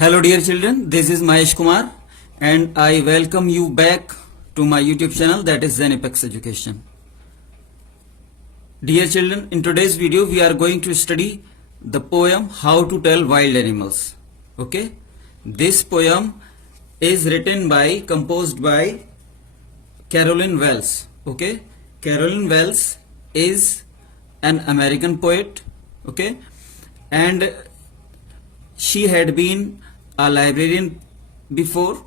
Hello dear children, this is Mahesh Kumar and I welcome you back to my YouTube channel, that is Zen Apex Education. Dear children, in today's video we are going to study the poem How to Tell Wild Animals. Okay, this poem is composed by Carolyn Wells. Okay, Carolyn Wells is an American poet. Okay, and she had been a librarian before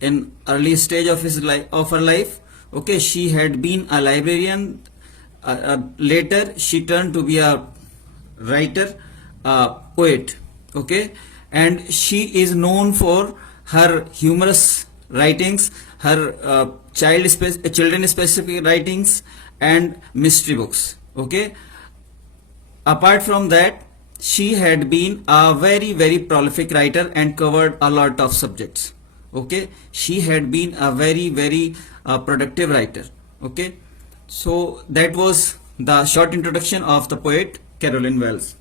in early stage of her life. Okay, she had been a librarian. Later she turned to be a writer, a poet. Okay, and she is known for her humorous writings, her children specific writings and mystery books. Okay, apart from that, she had been a very prolific writer and covered a lot of subjects. Okay, she had been a very productive writer. Okay, so that was the short introduction of the poet Carolyn Wells.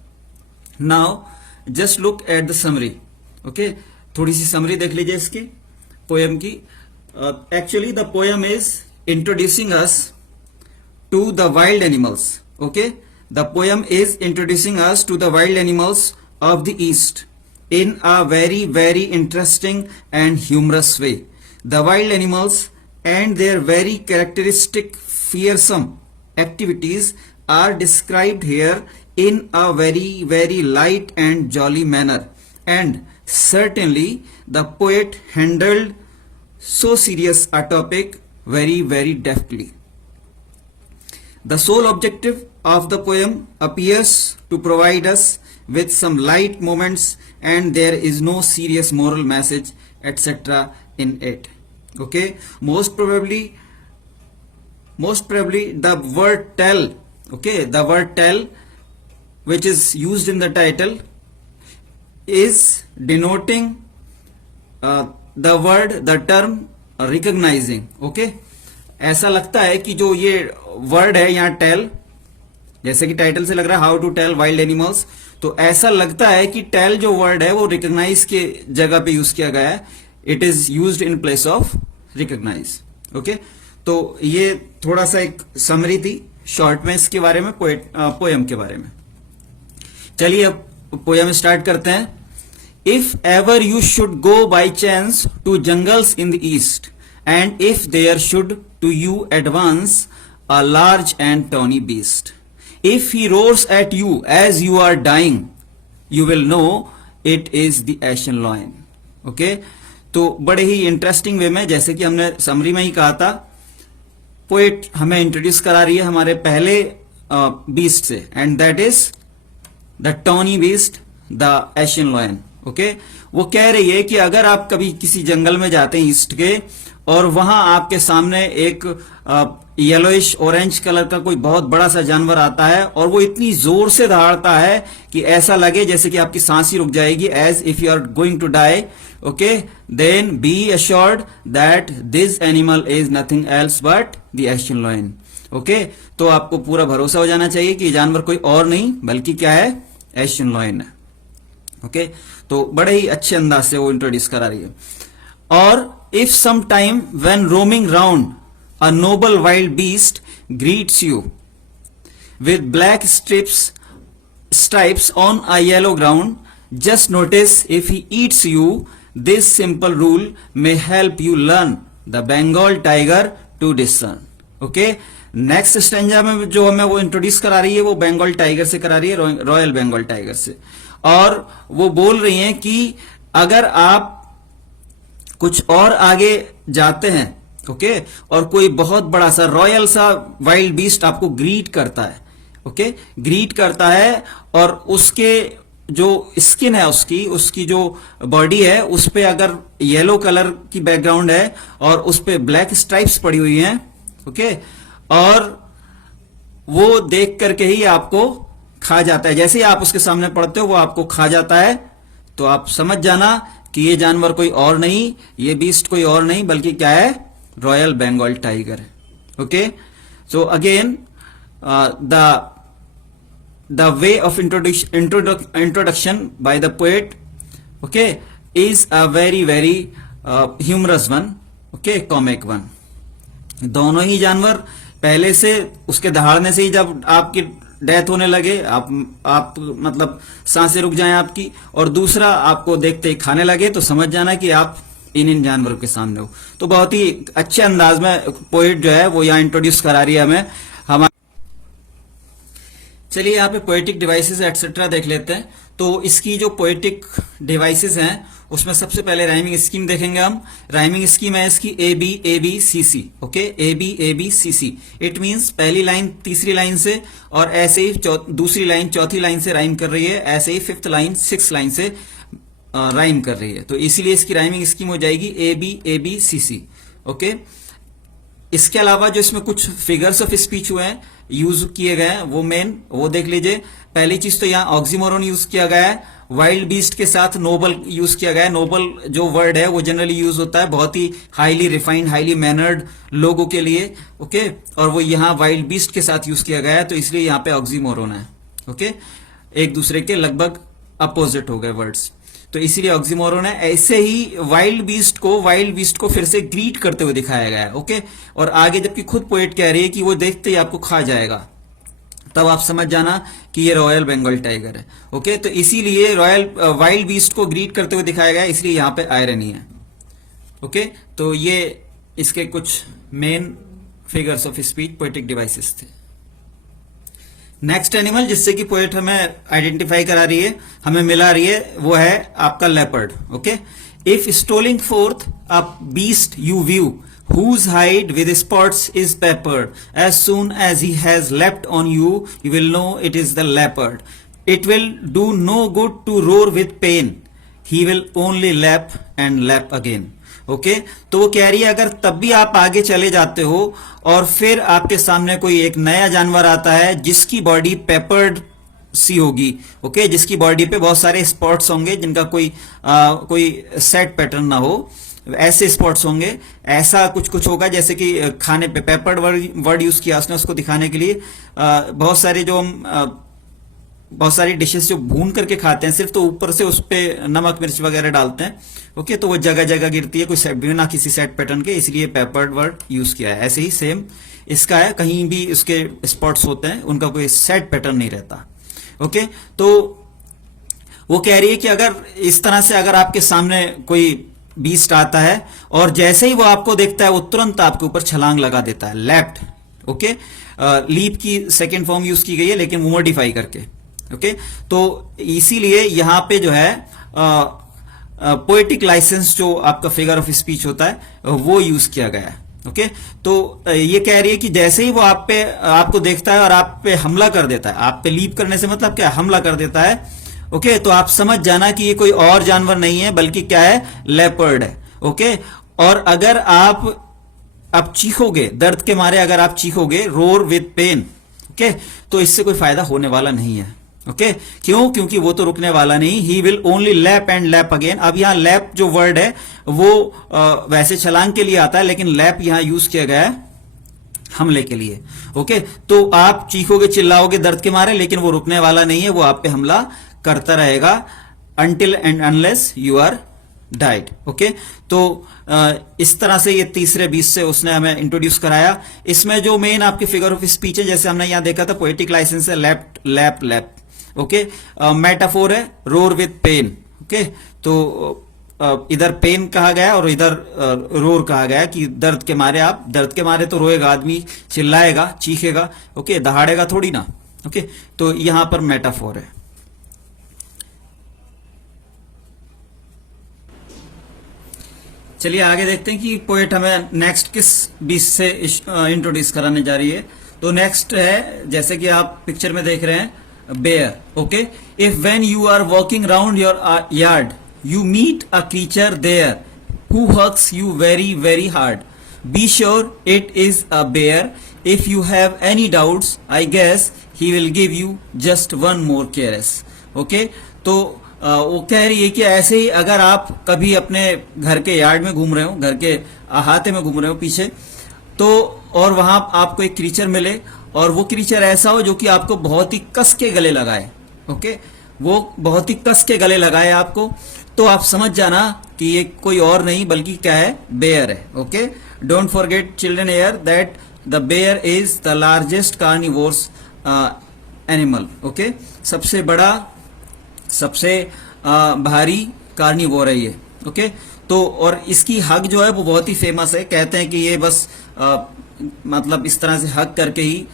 Now just look at the summary. Okay, थोड़ी सी summary देख लीजिए इसकी poem की. Actually the poem is introducing us to the wild animals. Okay, the poem is introducing us to the wild animals of the East in a very interesting and humorous way. The wild animals and their very characteristic fearsome activities are described here in a very light and jolly manner, and certainly the poet handled so serious a topic very deftly. The sole objective of the poem appears to provide us with some light moments, and there is no serious moral message etc. in it. Okay, most probably the word tell, okay, the word tell which is used in the title is denoting the term recognizing. Okay, ऐसा लगता है कि जो ये word है यहाँ tell, जैसे कि टाइटल से लग रहा है how to tell wild animals, तो ऐसा लगता है कि टेल जो वर्ड है वो रिकॉग्नाइज के जगह पे यूज किया गया है. It is used in place of recognise. Okay, तो ये थोड़ा सा एक समरी थी शॉर्ट में इसके बारे में, पोएम के बारे में. चलिए अब पोएम स्टार्ट करते हैं. If ever you should go by chance to jungles in the east, and if there should to you advance a large and tawny beast, if he roars at you as you are dying, you will know it is the ashen lion. Okay, तो बड़े ही interesting way में, जैसे कि हमने summary में ही कहा था, poet हमें इंट्रोड्यूस करा रही है हमारे पहले बीस्ट से, and that is the tawny beast, the Asian lion. Okay, वो कह रही है कि अगर आप कभी किसी जंगल में जाते हैं ईस्ट के और वहां आपके सामने एक येलोइश ऑरेंज कलर का कोई बहुत बड़ा सा जानवर आता है और वो इतनी जोर से दहाड़ता है कि ऐसा लगे जैसे कि आपकी सांस ही रुक जाएगी, as if you are going to die. Okay, then be assured that this animal is nothing else but the Asian lion. Okay, तो आपको पूरा भरोसा हो जाना चाहिए कि ये जानवर कोई और नहीं बल्कि क्या है, एशियन लॉयन है. ओके, तो बड़े ही अच्छे अंदाज से वो इंट्रोड्यूस करा रही है. और if sometime when roaming round a noble wild beast greets you with black stripes on a yellow ground, just notice if he eats you. This simple rule may help you learn the Bengal tiger to discern. Okay, next stanza में जो हमें वो introduce करा रही है वो Bengal tiger से करा रही है, रॉयल बंगाल टाइगर से. और वो बोल रही हैं कि अगर आप कुछ और आगे जाते हैं, ओके, और कोई बहुत बड़ा सा रॉयल सा वाइल्ड बीस्ट आपको ग्रीट करता है, ओके, ग्रीट करता है, और उसके जो स्किन है, उसकी जो बॉडी है, उस पे अगर येलो कलर की बैकग्राउंड है और उस पे ब्लैक स्ट्राइप्स पड़ी हुई हैं, ओके, और वो देख करके ही आपको खा जाता है. जैसे ही आप उसके सामने पड़ते हो वो आपको खा जाता है, तो आप समझ जाना कि ये जानवर कोई और नहीं, ये बीस्ट कोई और नहीं बल्कि क्या है, रॉयल बंगाल टाइगर है. Okay, so again the way of introduction by the poet. Okay, is a very very humorous one, okay, comic one. दोनों ही जानवर पहले से उसके दहाड़ने से ही जब आपकी डेथ होने लगे, आप मतलब सांसें रुक जाएं आपकी, और दूसरा आपको देखते ही खाने लगे, तो समझ जाना कि आप इन जानवरों के सामने हो। तो बहुत ही अच्छे अंदाज में पोएट जो है वो यहाँ इंट्रोड्यूस करा रही है हमें। हम चलिए यहाँ पे पोएटिक डिवाइसेस एटसेट्रा देख लेते हैं। तो इसकी जो पोएटिक डिवाइसेस हैं उसमें सबसे पहले राइमिंग स्कीम देखेंगे हम। राइमिंग स्कीम है इसकी A B C C, okay, A B C C. It means पहली लाइन तीसरी लाइन से, और ऐसे ही दूसरी लाइन चौथी लाइन से राइम कर रही है, ऐसे ही फिफ्थ लाइन सिक्स लाइन से राइम कर रही है। तो इसीलिए इसकी राइमिंग स्कीम हो जाएगी ए बी सी सी, ओके। इसके अलावा जो इसमें कुछ फिगर्स ऑफ स्पीच हुए हैं, यूज किए गए हैं, वो देख लीजिए। पहली चीज तो यहाँ ऑक्सीमोरन यूज किया गया है, वाइल्ड बीस्ट के साथ नोबल यूज किया गया है। नोबल जो वर्ड है वो जनरली यूज होता है बहुत ही हाईली रिफाइंड, हाईली मैनर्ड लोगों के लिए, ओके, और वो यहाँ वाइल्ड बीस्ट के साथ यूज किया गया है, तो इसलिए यहाँ पे ऑक्सीमोरन है, ओके। एक दूसरे के लगभग अपोजिट हो गए वर्ड्स, तो इसीलिए ऑक्सीमोरन है। ऐसे ही वाइल्ड बीस्ट को फिर से ग्रीट करते हुए दिखाया गया है, ओके। और आगे जबकि खुद पोएट कह रही है कि वो देखते ही आपको खा जाएगा, तब आप समझ जाना कि ये रॉयल बंगाल टाइगर है, ओके। तो इसीलिए वाइल्ड बीस्ट को ग्रीट करते हुए दिखाया गया है, इसलिए यहां पे आयरनी है, ओके। तो ये इसके कुछ main figures of speech poetic devices थे। नेक्स्ट एनिमल जिससे कि पोएट हमें आइडेंटिफाई करा रही है, हमें मिला रही है, वो है आपका leopard, okay. If strolling fourth a beast you view whose hide with spots is peppered, as soon as he has leapt on you, you will know it is the leopard. It will do no good to roar with pain, he will only lap and lap again. Okay, तो वो कह रही है अगर तब भी आप आगे चले जाते हो और फिर आपके सामने कोई एक नया जानवर आता है जिसकी बॉडी पेपर्ड सी होगी, ओके, जिसकी बॉडी पे बहुत सारे स्पॉट्स होंगे जिनका कोई सेट पैटर्न ना हो, ऐसे स्पॉट्स होंगे, ऐसा कुछ होगा जैसे कि खाने पे पेपर्ड वर्ड यूज किया उसने उसको दिखाने के लिए। बहुत सारी डिशेस जो भून करके खाते हैं सिर्फ, तो ऊपर से उस पे नमक मिर्च वगैरह डालते हैं, ओके, तो वो जगह जगह गिरती है कोई बिना किसी सेट पैटर्न के, इसलिए पेपर्ड वर्ड यूज किया है। ऐसे ही सेम इसका है, कहीं भी उसके स्पॉट्स होते हैं, उनका कोई सेट पैटर्न नहीं रहता, ओके। तो वो कह रही है कि अगर इस तरह से अगर आपके सामने कोई बीस्ट आता है और जैसे ही वो आपको देखता है वो तुरंत आपके ऊपर छलांग लगा देता है, लेफ्ट, ओके। लीप की सेकेंड फॉर्म यूज की गई है लेकिन मॉडिफाई करके, ओके। तो इसीलिए यहां पे जो है पोएटिक लाइसेंस जो आपका फिगर ऑफ स्पीच होता है वो यूज किया गया है, ओके। तो ये कह रही है कि जैसे ही वो आपको देखता है और आप पे हमला कर देता है, आप पे लीप करने से मतलब क्या, हमला कर देता है, ओके, तो आप समझ जाना कि ये कोई और जानवर नहीं है बल्कि क्या है, लेपर्ड है, ओके। और अगर आप चीखोगे दर्द के मारे, अगर आप चीखोगे रोर विद पेन, ओके, तो इससे कोई फायदा होने वाला नहीं है, ओके। क्यों? क्योंकि वो तो रुकने वाला नहीं, he will only lap and lap again. अब यहाँ लैप जो वर्ड है वो वैसे छलांग के लिए आता है, लेकिन लैप यहां यूज किया गया है हमले के लिए, ओके। तो आप चीखोगे चिल्लाओगे दर्द के मारे, लेकिन वो रुकने वाला नहीं है, वो आप पे हमला करता रहेगा until and unless you are died, okay. तो इस तरह से ये तीसरे बीस से उसने हमें इंट्रोड्यूस कराया। इसमें जो मेन आपके फिगर ऑफ स्पीच है, जैसे हमने यहां देखा था, पोएटिक लाइसेंस है left lap lap, okay. Metaphor है रोर विद पेन, ओके। तो इधर पेन कहा गया और इधर रोर कहा गया कि दर्द के मारे तो रोएगा आदमी, चिल्लाएगा, चीखेगा, ओके, दहाड़ेगा थोड़ी ना, ओके। तो यहां पर मेटाफोर है। चलिए आगे देखते हैं कि पोएट हमें नेक्स्ट किस बीस से इंट्रोड्यूस कराने जा रही है। तो नेक्स्ट है, जैसे कि आप पिक्चर में देख रहे हैं, bear, okay. If when you are walking round your yard you meet a creature there who hugs you very very hard, be sure it is a bear. If you have any doubts, I guess he will give you just one more caress, okay। तो वो कह रही है कि ऐसे ही अगर आप कभी अपने घर के यार्ड में घूम रहे हो, घर के अहाते में घूम रहे हो पीछे, तो और वहां आपको एक क्रीचर मिले और वो क्रीचर ऐसा हो जो कि आपको बहुत ही कस के गले लगाए, ओके, वो बहुत ही कस के गले लगाए आपको, तो आप समझ जाना कि ये कोई और नहीं बल्कि क्या है, बेयर है. Okay, don't forget children here that the bear is the largest carnivores animal. Okay, सबसे बड़ा, सबसे भारी कार्निवोर है ये. ओके, तो और इसकी हग जो है वो बहुत ही फेमस है. कहते हैं कि ये बस मतलब इस तरह से हग करके ही,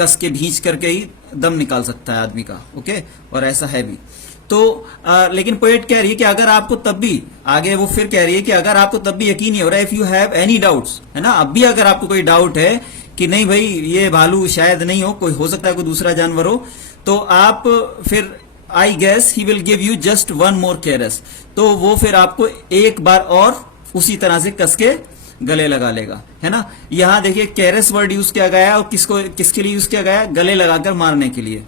कस के भींच करके ही दम निकाल सकता है आदमी का. ओके, और ऐसा है भी. तो लेकिन पोएट कह रही है कि अगर आपको तब भी, आगे वो फिर कह रही है कि अगर आपको तब भी यकीन नहीं हो रहा है, if you have any doubts, है ना, अब भी अगर आपको कोई डाउट है कि नहीं भाई ये भालू शायद नहीं हो, कोई हो सकता है कोई दूसरा जानवर हो, तो आप फिर I guess he will give you just one more chorus. तो वो फिर आपको एक बार और उसी तरह से कस के गले लगा लेगा, है ना. यहां देखिए केरस वर्ड यूज किया गया है और किसके लिए यूज किया गया है, गले लगाकर मारने के लिए.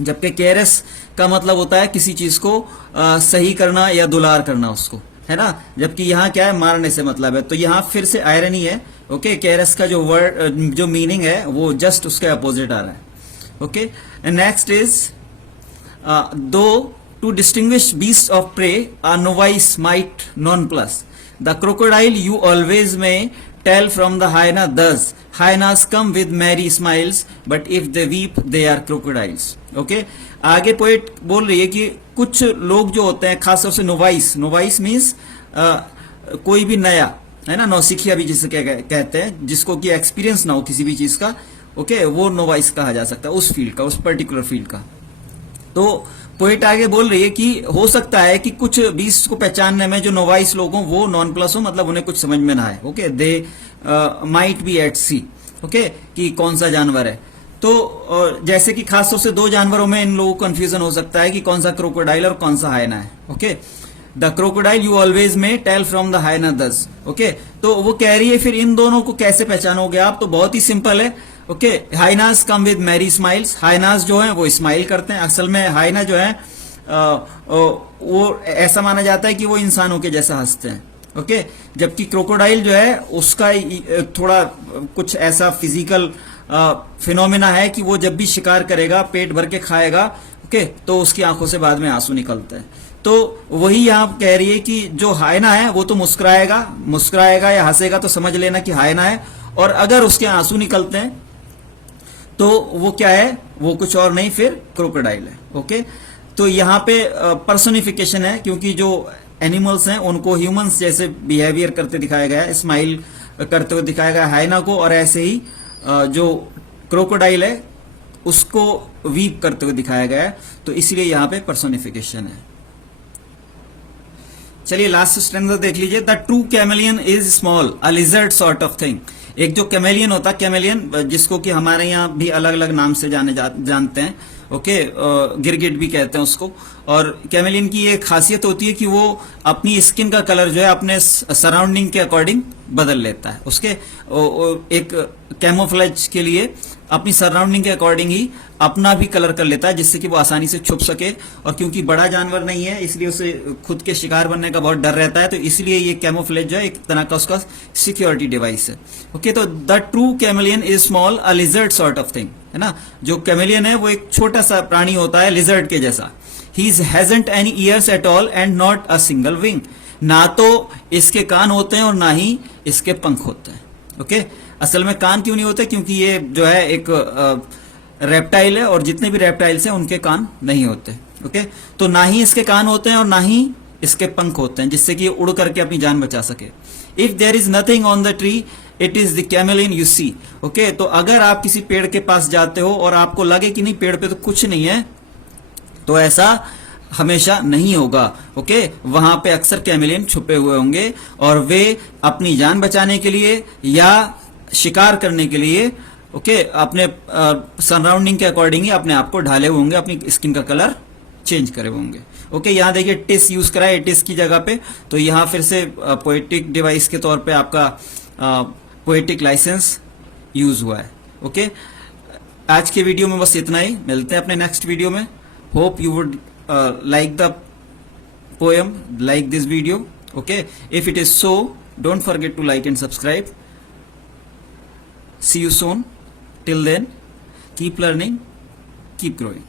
जबकि केरस का मतलब होता है किसी चीज को सही करना या दुलार करना उसको, है ना. जबकि यहाँ क्या है, मारने से मतलब है. तो यहाँ फिर से आयरनी है. ओके, केरस का जो वर्ड, जो मीनिंग है वो जस्ट उसके अपोजिट आ रहा है. ओके, नेक्स्ट इज दो to distinguish beast of prey are novice might non plus the crocodile you always may tell from the hyena this hyenas come with merry smiles but if they weep they are crocodiles. Okay, आगे poet बोल रही है कि कुछ लोग जो होते हैं, खासतौर से नोवाइस, नोवाइस मीन्स कोई भी नया, है ना, नौसिखिया भी जिसे कहते हैं, जिसको कि एक्सपीरियंस ना हो किसी भी चीज का. ओके, वो नोवाइस कहा जा सकता है, उस फील्ड का, उस पर्टिकुलर फील्ड का. तो पोएट आगे बोल रही है कि हो सकता है कि कुछ बीस्ट को पहचानने में जो नोवाइस लोग हों वो नॉन प्लस हो, मतलब उन्हें कुछ समझ में ना आए. Okay, they might be at sea. Okay, कि कौन सा जानवर है. तो जैसे कि खासतौर से दो जानवरों में इन लोगों को कंफ्यूजन हो सकता है कि कौन सा क्रोकोडाइल और कौन सा हाइना है. Okay, the crocodile you always may tell from the hyena दस. ओके, तो वो कह रही है फिर इन दोनों को कैसे पहचानोगे आप. तो बहुत ही सिंपल है. Okay, hyenas come with merry smiles. Hyenas जो है वो स्माइल करते हैं. असल में हाइना जो है वो ऐसा माना जाता है कि वो इंसानों के जैसा हंसते हैं. ओके, जबकि क्रोकोडाइल जो है उसका थोड़ा कुछ ऐसा फिजिकल फिनोमिना है कि वो जब भी शिकार करेगा, पेट भर के खाएगा, ओके, तो उसकी आंखों से बाद में आंसू निकलते हैं. तो वही यहां कह रही है कि जो हाइना है वो तो मुस्कुराएगा या हंसेगा तो समझ लेना कि हाइना है, और अगर उसके आंसू निकलते हैं तो वो क्या है, वो कुछ और नहीं फिर क्रोकोडाइल है. ओके, तो यहाँ पे पर्सोनिफिकेशन है, क्योंकि जो एनिमल्स हैं उनको ह्यूमंस जैसे बिहेवियर करते दिखाया गया है, स्माइल करते हुए दिखाया गया हाइना को, और ऐसे ही जो क्रोकोडाइल है उसको वीप करते हुए दिखाया गया है. तो इसलिए यहाँ पे पर्सोनिफिकेशन है. चलिए लास्ट स्ट्रेंथ देख लीजिए. The true chameleon is small, a lizard sort of thing. एक जो कैमेलियन होता है, कैमेलियन जिसको कि हमारे यहाँ भी अलग अलग नाम से जानते हैं. ओके, गिरगिट भी कहते हैं उसको. और कैमेलियन की एक खासियत होती है कि वो अपनी स्किन का कलर जो है अपने सराउंडिंग के अकॉर्डिंग बदल लेता है. उसके एक कैमोफ्लेज के लिए अपनी सराउंडिंग के अकॉर्डिंग ही अपना भी कलर कर लेता है, जिससे कि वो आसानी से छुप सके. और क्योंकि बड़ा जानवर नहीं है इसलिए उसे खुद के शिकार बनने का बहुत डर रहता है, तो इसलिए ये कैमोफ्लेज जो है एक तरह का उसका सिक्योरिटी डिवाइस है. ओके, तो the true chameleon is small, a lizard sort of thing, है ना. जो कैमेलियन है वो एक छोटा सा प्राणी होता है, लिजर्ड के जैसा. He hasn't any years at all and not a single wing. ना तो इसके कान होते हैं और ना ही इसके पंख होते हैं. ओके, असल में कान क्यों नहीं होते, क्योंकि ये जो है एक रेप्टाइल है, और जितने भी रेप्टाइल्स हैं उनके कान नहीं होते. ओके, तो ना ही इसके कान होते हैं और ना ही इसके पंख होते हैं, जिससे कि ये उड़ करके अपनी जान बचा सके. If there is nothing on the tree it is the chameleon you see. Okay, तो अगर आप किसी पेड़ के पास जाते हो और आपको लगे कि नहीं पेड़ पे तो कुछ नहीं है, तो ऐसा हमेशा नहीं होगा. ओके, वहां पे अक्सर कैमेलियन छुपे हुए होंगे और वे अपनी जान बचाने के लिए या शिकार करने के लिए, ओके, अपने सराउंडिंग के अकॉर्डिंग ही अपने आप को ढाले हुए होंगे, अपनी स्किन का कलर चेंज करे होंगे. ओके, यहाँ देखिए टिस यूज करा है टिस की जगह पे, तो यहाँ फिर से पोएटिक डिवाइस के तौर पे आपका पोएटिक लाइसेंस यूज हुआ है. ओके, आज के वीडियो में बस इतना ही. मिलते हैं अपने नेक्स्ट वीडियो में. Hope you would like the poem, like this video. Okay, if it is so, don't forget to like and subscribe. See you soon. Till then, keep learning, keep growing.